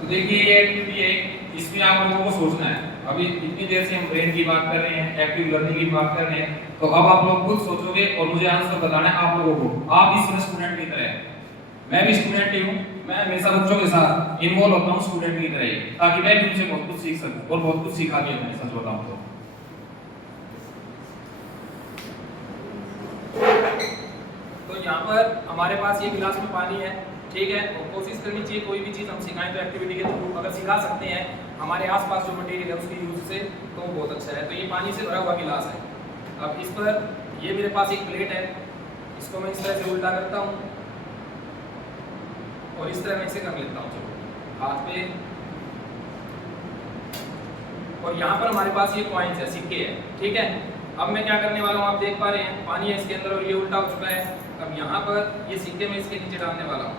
तो देखिए ये एक्टिविटी है, इसमें आप लोगों को सोचना है। अभी इतनी देर से हम ब्रेन की बात कर रहे हैं, एक्टिव लर्निंग की बात कर रहे हैं, तो अब आप लोग खुद सोचोगे और मुझे आंसर बताना है आप लोगों को। आप इस समय स्टूडेंट की तरह है, मैं भी स्टूडेंट ही हूँ, मैं हमेशा बच्चों के साथ इन्वॉल्व होता हूँ स्टूडेंट की तरह ही, ताकि मैं भी उनसे बहुत कुछ सीख सकूँ और बहुत कुछ सिखा भी हमें, सच बताऊँ तो। यहाँ पर हमारे पास ये गिलास में पानी है, ठीक है, और कोशिश करनी चाहिए कोई भी चीज़ हम सिखाएं तो एक्टिविटी के थ्रू अगर सिखा सकते हैं हमारे आसपास जो मटेरियल है उसकी यूज से, तो बहुत अच्छा है। तो ये पानी से भरा हुआ गिलास है। अब इस पर ये मेरे पास एक प्लेट है, इसको मैं इस तरह से उल्टा करता हूँ और इस तरह मैं इसे कर लेता हूँ, चलो हाथ पे। और यहाँ पर हमारे पास ये कॉइन्स है, सिक्के है, ठीक है। अब मैं क्या करने वाला हूँ, आप देख पा रहे हैं पानी है इसके अंदर और ये उल्टा हो चुका है। अब यहाँ पर ये सिक्के में इसके नीचे डालने वाला हूँ।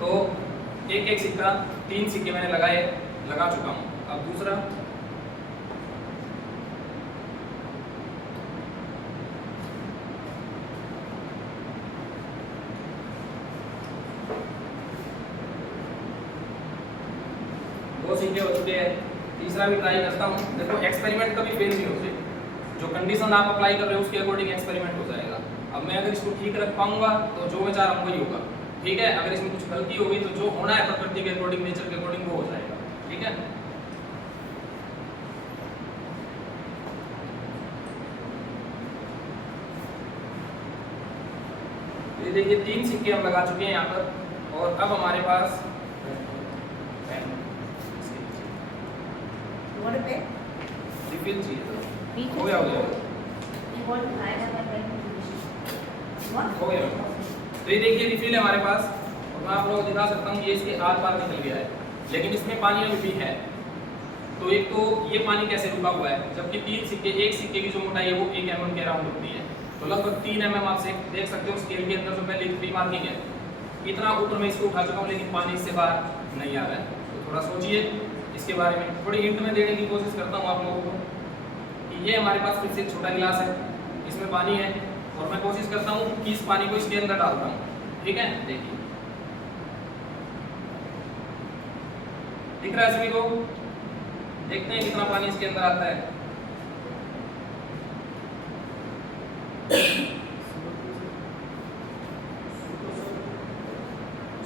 तो एक एक सिक्का, 3 सिक्के मैंने लगा चुका हूँ। अब दूसरा, दो सिक्के हो चुके हैं, तीसरा भी ट्राई करता हूँ। देखो एक्सपेरिमेंट कभी फेल नहीं होते, जो कंडीशन आप अप्लाई कर रहे हो उसके अकॉर्डिंग एक्सपेरिमेंट हो जाएगा। अब मैं अगर इसको ठीक रख पाऊंगा तो जो मैं चाह रहा हूँ वही होगा, ठीक है। अगर इसमें कुछ गलती हो गई तो जो होना है प्रकृति के अकॉर्डिंग, नेचर के अकॉर्डिंग वो हो जाएगा, ठीक है। ये देखिए 3 सिक्के हम लगा चुके हैं यहाँ पर, और अब हमारे पास रिफिल चाहिए, हो गया तो ये देखिए रिफिल है हमारे पास, और मैं आप लोगों को दिखा सकता हूँ ये इसके आर पार निकल गया है, लेकिन इसमें पानी अभी भी है। तो एक तो ये पानी कैसे रुका हुआ है, जबकि 3 सिक्के, एक सिक्के की जो मोटाई है वो 1 mm के अराउंड होती है, तो लगभग 3 mm आप देख सकते हो स्केल के अंदर जो पहले फ्री मार्किंग है, इतना ऊपर मैं इसको उठा चुका हूँ, लेकिन पानी इससे बाहर नहीं आ रहा है। तो थोड़ा सोचिए इसके बारे में, थोड़ी हिंट में देने की कोशिश करता हूँ आप लोगों को कि ये हमारे पास फिर से एक छोटा गिलास है, इसमें पानी है, और मैं कोशिश करता हूँ कि इस पानी को इसके अंदर डालता हूँ, ठीक है। देखिए दिख रहा है सभी को, देखते हैं कितना पानी इसके अंदर आता है।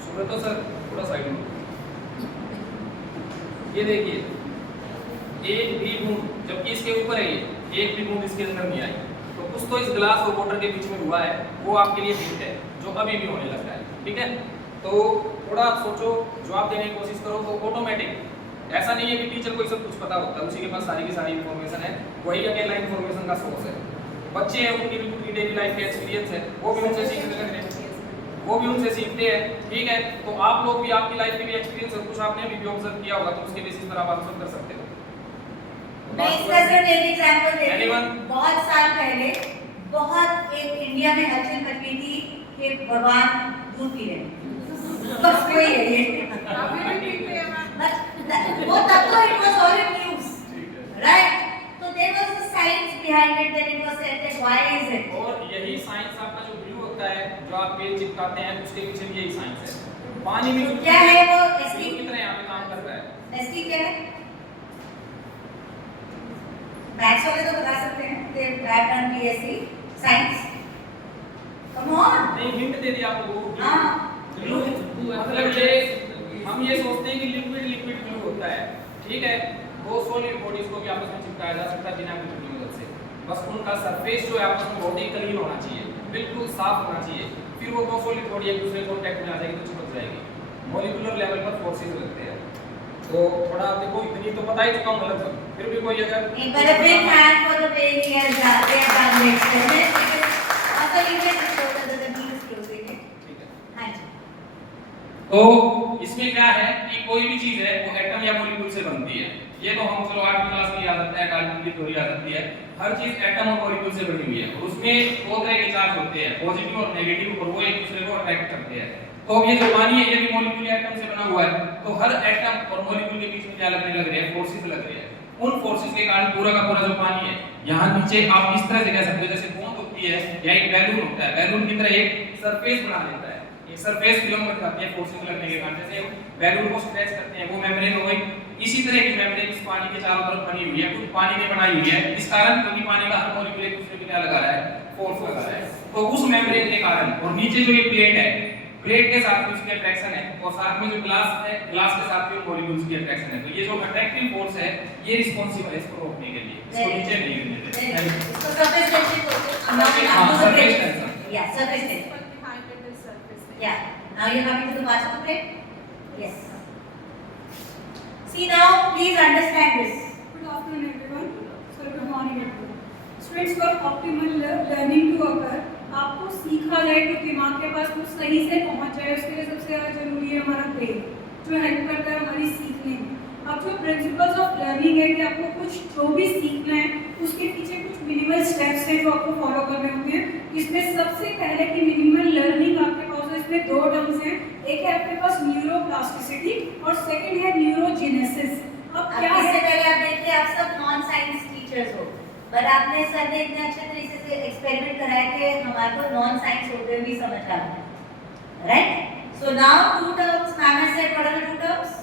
सुब्रतो सर थोड़ा साइड में, ये देखिए एक भी बूंद, जबकि इसके ऊपर है ये, एक भी बूंद इसके अंदर नहीं आई। तो कुछ तो इस गिलास और वाटर के बीच में हुआ है, वो आपके लिए हिंट है, जो अभी भी होने लग रहा है, ठीक है। तो थोड़ा आप सोचो, जवाब देने की कोशिश करो। तो ऑटोमेटिक, ऐसा नहीं है कि टीचर को सब कुछ पता होता है, उसी के पास सारी की सारी इन्फॉर्मेशन है, वही अकेला इन्फॉर्मेशन का सोर्स है। बच्चे हैं, उनकी भी डेली लाइफ के एक्सपीरियंस है, वो भी उनसे सीखने लग रहे हैं, वो भी उनसे सीखते हैं, ठीक है। तो आप लोग भी, आपकी लाइफ के भी एक्सपीरियंस है, कुछ आपने भी ऑब्जर्व किया होगा, तो उसके बेसिस पर आप आंसर कर सकते हो। मैं इसका सिर्फ एक एग्जांपल देती हूँ। Anyone? बहुत साल पहले बहुत एक इंडिया में हलचल मची थी कि भगवान दूध पी रहे, बस कोई है ये वो तब तो it was all in news, right? So there was a science behind it, then it was said that why is it? और यही साइंस, आपका जो ब्लू होता है, जो आप पेज चिपकाते हैं, उसके पीछे भी यही साइंस है। पानी में क्या है वो एसटी कितना यहाँ पे काम कर रहा है, एसटी क्या है? मैथ्स वाले तो बता सकते हैं, they have done BSc science, come on। नहीं, हिंट दे दिया आपको। हाँ, मतलब ये हम ये सोचते हैं कि लिक्विड ब्लू होता है, ठीक है। दो सॉलिड बॉडीज को भी आपस में चिपकाया जा सकता है बिना कुछ की मदद से, बस उनका सरफेस जो है आपस में बहुत ही क्लीन होना चाहिए, बिल्कुल साफ होना चाहिए, फिर वो दो सॉलिड बॉडी एक दूसरे कांटेक्ट में आ जाएगी तो चिपक जाएगी। मॉलिक्यूलर लेवल पर फोर्सेस लगते हैं। तो थोड़ा देखो, इतनी तो पता ही चुका हूं लगभग, फिर भी कोई अगर एक बार big hand for the way he has done the experiment, also you can show that the mean is closing it, ठीक है। हाँ जी। तो इसमें क्या है कि कोई भी चीज है वो एटम या मॉलिक्यूल से बनती है, ये तो हम चलो 8वीं क्लास में याद आता है, डाल्टन की थ्योरी आ जाती है। हर चीज एटम और मॉलिक्यूल से बनी हुई है, और उसमें दो तरह के चार्ज होते हैं, पॉजिटिव और नेगेटिव, और वो एक दूसरे को अट्रैक्ट करते हैं। तो ये जो पानी है ये भी मॉलिक्यूल या एटम से बना हुआ है, तो हर एटम और मॉलिक्यूल के बीच में क्या लगने लग रहे हैं, फोर्सेस लग रहे हैं। उन फोर्सेस के कारण पूरा का पूरा जो पानी है, यहाँ नीचे आप इस तरह से कह सकते हो जैसे बूंद होती होती है या एक बैलून होता है, बैलून की तरह एक सरफेस बना देता है, एक सरफेस फिल्म बनाती है फोर्सिंग लगने के कारण, जैसे बैलून को स्ट्रेच करते हैं वो मेम्ब्रेन हो गई, इसी तरह की मेम्ब्रेन इस पानी के चारों तरफ बनी हुई है, कुछ पानी में बनाई हुई है, इस कारण क्योंकि पानी का हर मॉलिक्यूल एक दूसरे पे क्या लगा रहा है, फोर्स लगा रहा है, तो उस मेम्ब्रेन के कारण, और नीचे जो ये प्लेट है, प्लेट के साथ में उसकी अट्रैक्शन है, और साथ में जो ग्लास है, ग्लास के साथ में मॉलिक्यूल्स की अट्रैक्शन है, तो ये जो अट्रैक्टिव फोर्स है ये रिस्पांसिबल है इसको रोकने के लिए, इसको नीचे नहीं गिरने देते। इसको सरफेस टेंशन बोलते हैं। हाँ, surface tension. Yeah, surface tension. Yeah. Now you're coming to the parts of the plate? Yes. See now, please understand this. Good afternoon everyone. Sorry, good morning everyone. Students, for optimal learning to occur, आपको सीखा जाए कि दिमाग के पास कुछ सही से पहुंच जाए, उसके लिए सबसे ज़्यादा जरूरी है हमारा ब्रेन, जो हेल्प करता है हमारी सीखने में। अब जो प्रिंसिपल्स ऑफ लर्निंग है कि आपको कुछ जो भी सीखना है उसके पीछे कुछ मिनिमल स्टेप्स हैं जो आपको फॉलो करने होंगे। इसमें सबसे पहले की मिनिमल लर्निंग आपके पास है, इसमें दो टर्म्स हैं, एक है आपके पास न्यूरोप्लास्टिसिटी और सेकंड है न्यूरोजेनेसिस। अब क्या है, इससे पहले आप देखिए आप सब नॉन साइंस टीचर्स हो, पर आपने सर ने इतने अच्छे तरीके से एक्सपेरिमेंट कराया कि हमारे को नॉन साइंस होते हुए भी समझ आ रहा है, right? So now two terms, ma'am has said what are the two terms?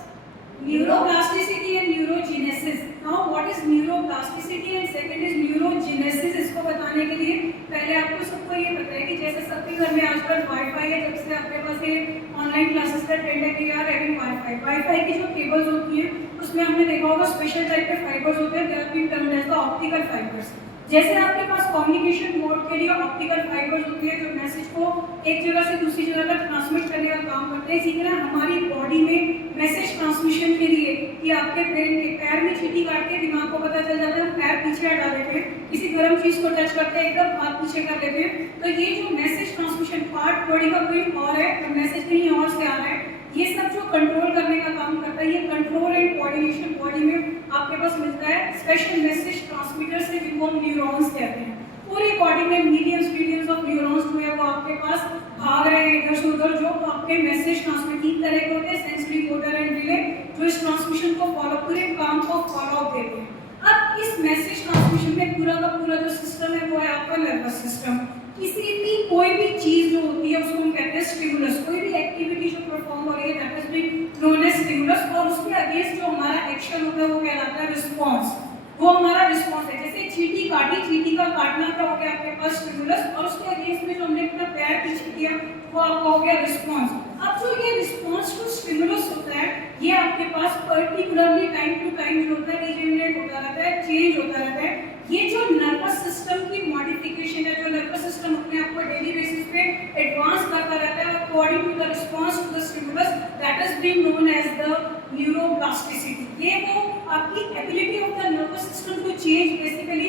Neuroplasticity and neurogenesis. Now what is neuroplasticity and second is neurogenesis. इसको बताने के लिए पहले आपको सबको ये पता है कि जैसे सबके घर में आजकल वाईफाई है, जब से आपके पास ये ऑनलाइन क्लासेस का ट्रेंड है कि यार हैविंग वाईफाई की जो केबल्स होती हैं उसमें आपने देखा होगा स्पेशल टाइप के फाइबर्स होते हैं, they are being termed as the optical fibres. जैसे आपके पास कम्युनिकेशन मोड के लिए ऑप्टिकल फाइबर्स होती है जो मैसेज को एक जगह से दूसरी जगह तक ट्रांसमिट करने का काम करते हैं, इसी तरह हमारी बॉडी में मैसेज ट्रांसमिशन के लिए कि आपके ब्रेन के पैर में चींटी काट के दिमाग को पता चल जाता है, हम पैर पीछे हटा देते हैं, किसी गर्म चीज को टच करते हैं एकदम हाथ पीछे कर लेते हैं, तो ये जो मैसेज ट्रांसमिशन पार्ट बॉडी का कोई और है, मैसेज कहीं और से आ रहा है, ये सब जो कंट्रोल करने का काम करता है, ये कंट्रोल एंड कोऑर्डिनेशन बॉडी में आपके पास मिलता है स्पेशल मैसेज ट्रांसमीटर से, जिनको हम न्यूरॉन्स कहते हैं। पूरी बॉडी में मिलियंस ऑफ न्यूरॉन्स जो है वो आपके पास भाग रहे हैं इधर से उधर, जो आपके मैसेज ट्रांसमिट तीन तरह के होते हैं, सेंसरी, मोटर एंड रिले, जो इस ट्रांसमिशन को फॉलो, पूरे काम को फॉलो अप देते हैं। अब इस मैसेज ट्रांसमिशन में पूरा का पूरा जो सिस्टम है वो है आपका नर्वस सिस्टम। किसी भी कोई भी चीज जो होती है उसको हम कहते हैं स्टिमुलस, कोई भी एक्टिविटी जो परफॉर्म हो रही है that is being known as stimulus, और उसके अगेंस्ट जो हमारा एक्शन होता है वो कहलाता है रिस्पांस, वो हमारा रिस्पांस है। जैसे चींटी काटी, चींटी का काटना क्या हो गया आपके पास स्टिमुलस, और उसके अगेंस्ट में जो हमने अपना पैर पीछे किया वो आपका हो गया रिस्पांस। अब जो ये रिस्पांस टू स्टिमुलस होता है ये आपके पास पर्टिकुलरली टाइम टू टाइम जो होता है रीजनरेट होता रहता है, चेंज होता रहता है। ये जो नर्वस सिस्टम की मॉडिफिकेशन है, जो नर्वस सिस्टम अपने आप को डेली बेसिस पे एडवांस करता रहता है according to the response to the stimulus, that is being known as the neuroplasticity. ये वो आपकी ability of the nervous system to change basically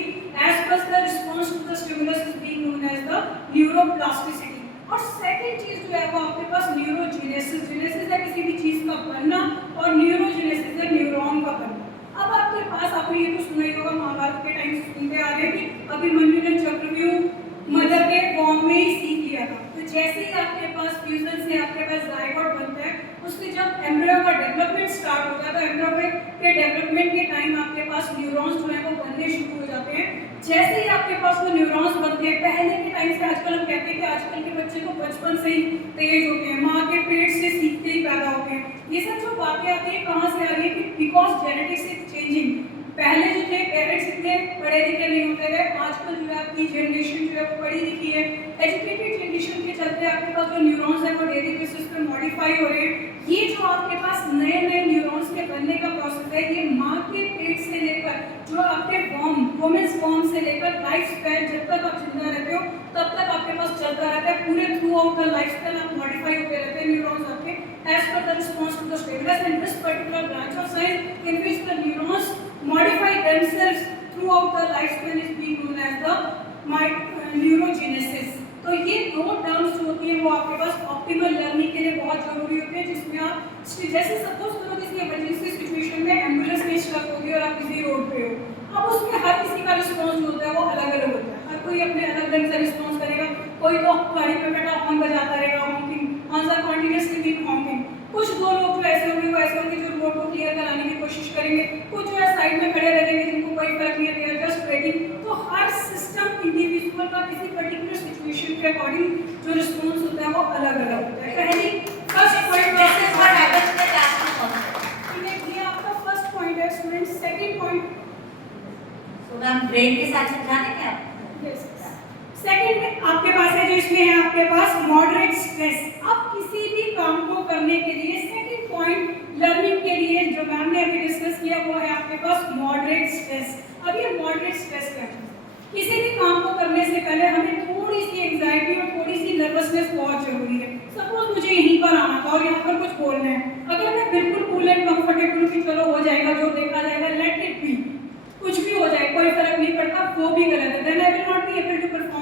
as per the response to the stimulus is being known as the neuroplasticity. और second चीज जो है वो आपके पास neurogenesis, genesis है किसी भी चीज का बनना, और न्यूरोजेनेसिस है न्यूरॉन का बनना। अब आपके पास, आपने ये तो सुना ही होगा, महाभारत के टाइम से सुनते आ रहे हैं कि अभिमन्यु ने चक्रव्यूह मदर के फॉर्म में ही सीख लिया था। तो जैसे ही आपके पास फ्यूजन से आपके पास जायगोट बनता है, उसके जब एम्ब्रियो का डेवलपमेंट स्टार्ट होता है तो एम्ब्रियो के डेवलपमेंट के टाइम आपके पास न्यूरॉन्स जो है वो बनने शुरू हो जाते हैं। जैसे ही आपके पास वो न्यूरॉन्स बनते हैं, पहले के टाइम से आजकल हम कहते हैं कि आजकल के बच्चे तो बचपन से ही तेज होते हैं, माँ के पेट से सीखते ही पैदा होते हैं। ये सब जो बातें आती है कहाँ से आ रही है कि बिकॉज जेनेटिक्स इज चेंजिंग। पहले जो थे पेरेंट्स इतने पढ़े लिखे नहीं होते थे, आजकल जो है आपकी जनरेशन जो है वो पढ़ी लिखी है, एजुकेटेड जनरेशन के चलते आपके पास जो न्यूरॉन्स है वो डेली बेसिस पे मॉडिफाई हो रहे हैं। ये जो आपके पास नए नए न्यूरॉन्स के बनने का प्रोसेस है, ये माँ के पेट से लेकर जो आपके वोमेन्स फॉर्म से लेकर लाइफ स्पैन, जब तक आप जिंदा रहते हो तब तक आपके पास चलता रहता है। पूरे through out the life span आप मॉडिफाई होते रहते हैं न्यूरॉन्स आपके as per the response to the stimulus, and this particular branch of science in which the neurons modify themselves throughout the lifespan is being known as the neurogenesis। तो ये दो terms जो होती हैं वो आपके पास ऑप्टिमल लर्निंग के लिए बहुत जरूरी होते हैं, जिसमें आप जैसे सपोज करो किसी इमरजेंसी सिचुएशन में एम्बुलेंस में स्ट्रक होगी और आप किसी रोड पे हो, अब उसमें हर किसी का रिस्पॉन्स होता है वो अलग अलग होता है, हर कोई अपने अलग ढंग से रिस्पॉन्स करेगा। कोई तो गाड़ी पे बैठा हॉर्न बजाता रहेगा, honking, horns are continuously being honking. कुछ दो लोग जो ऐसे होंगे वो ऐसे होंगे जो रोड को क्लियर लेकर आने की कोशिश करेंगे, कुछ जो है साइड में खड़े रहेंगे जिनको कोई फर्क नहीं है, जस्ट वेटिंग। तो हर सिस्टम इंडिविजुअल का किसी पर्टिकुलर सिचुएशन के अकॉर्डिंग जो रिस्पॉन्स होता है वो अलग अलग होता है। पहली first point This is what happens in the classroom also. ये आपका फर्स्ट पॉइंट है student. Second point So ma'am brain के साथ समझा देंगे आप? सेकंड में आपके पास है जो इसमें है आपके पास मॉडरेट स्ट्रेस। अब किसी भी काम को करने के लिए सेकंड पॉइंट लर्निंग के लिए जो मैम ने अभी डिस्कस किया वो है आपके पास मॉडरेट स्ट्रेस। अब ये मॉडरेट स्ट्रेस क्या है? किसी भी काम को करने से पहले हमें थोड़ी सी एंजाइटी और थोड़ी सी नर्वसनेस बहुत जरूरी है। सपोज मुझे यहीं पर आना था और यहाँ पर कुछ बोलना है, अगर मैं बिल्कुल कूल एंड कंफर्टेबल हूँ कि चलो हो जाएगा, जो देखा जाएगा, लेट इट बी, कुछ भी हो जाए कोई फर्क नहीं पड़ता, वो भी गलत है, then I will not be able to perform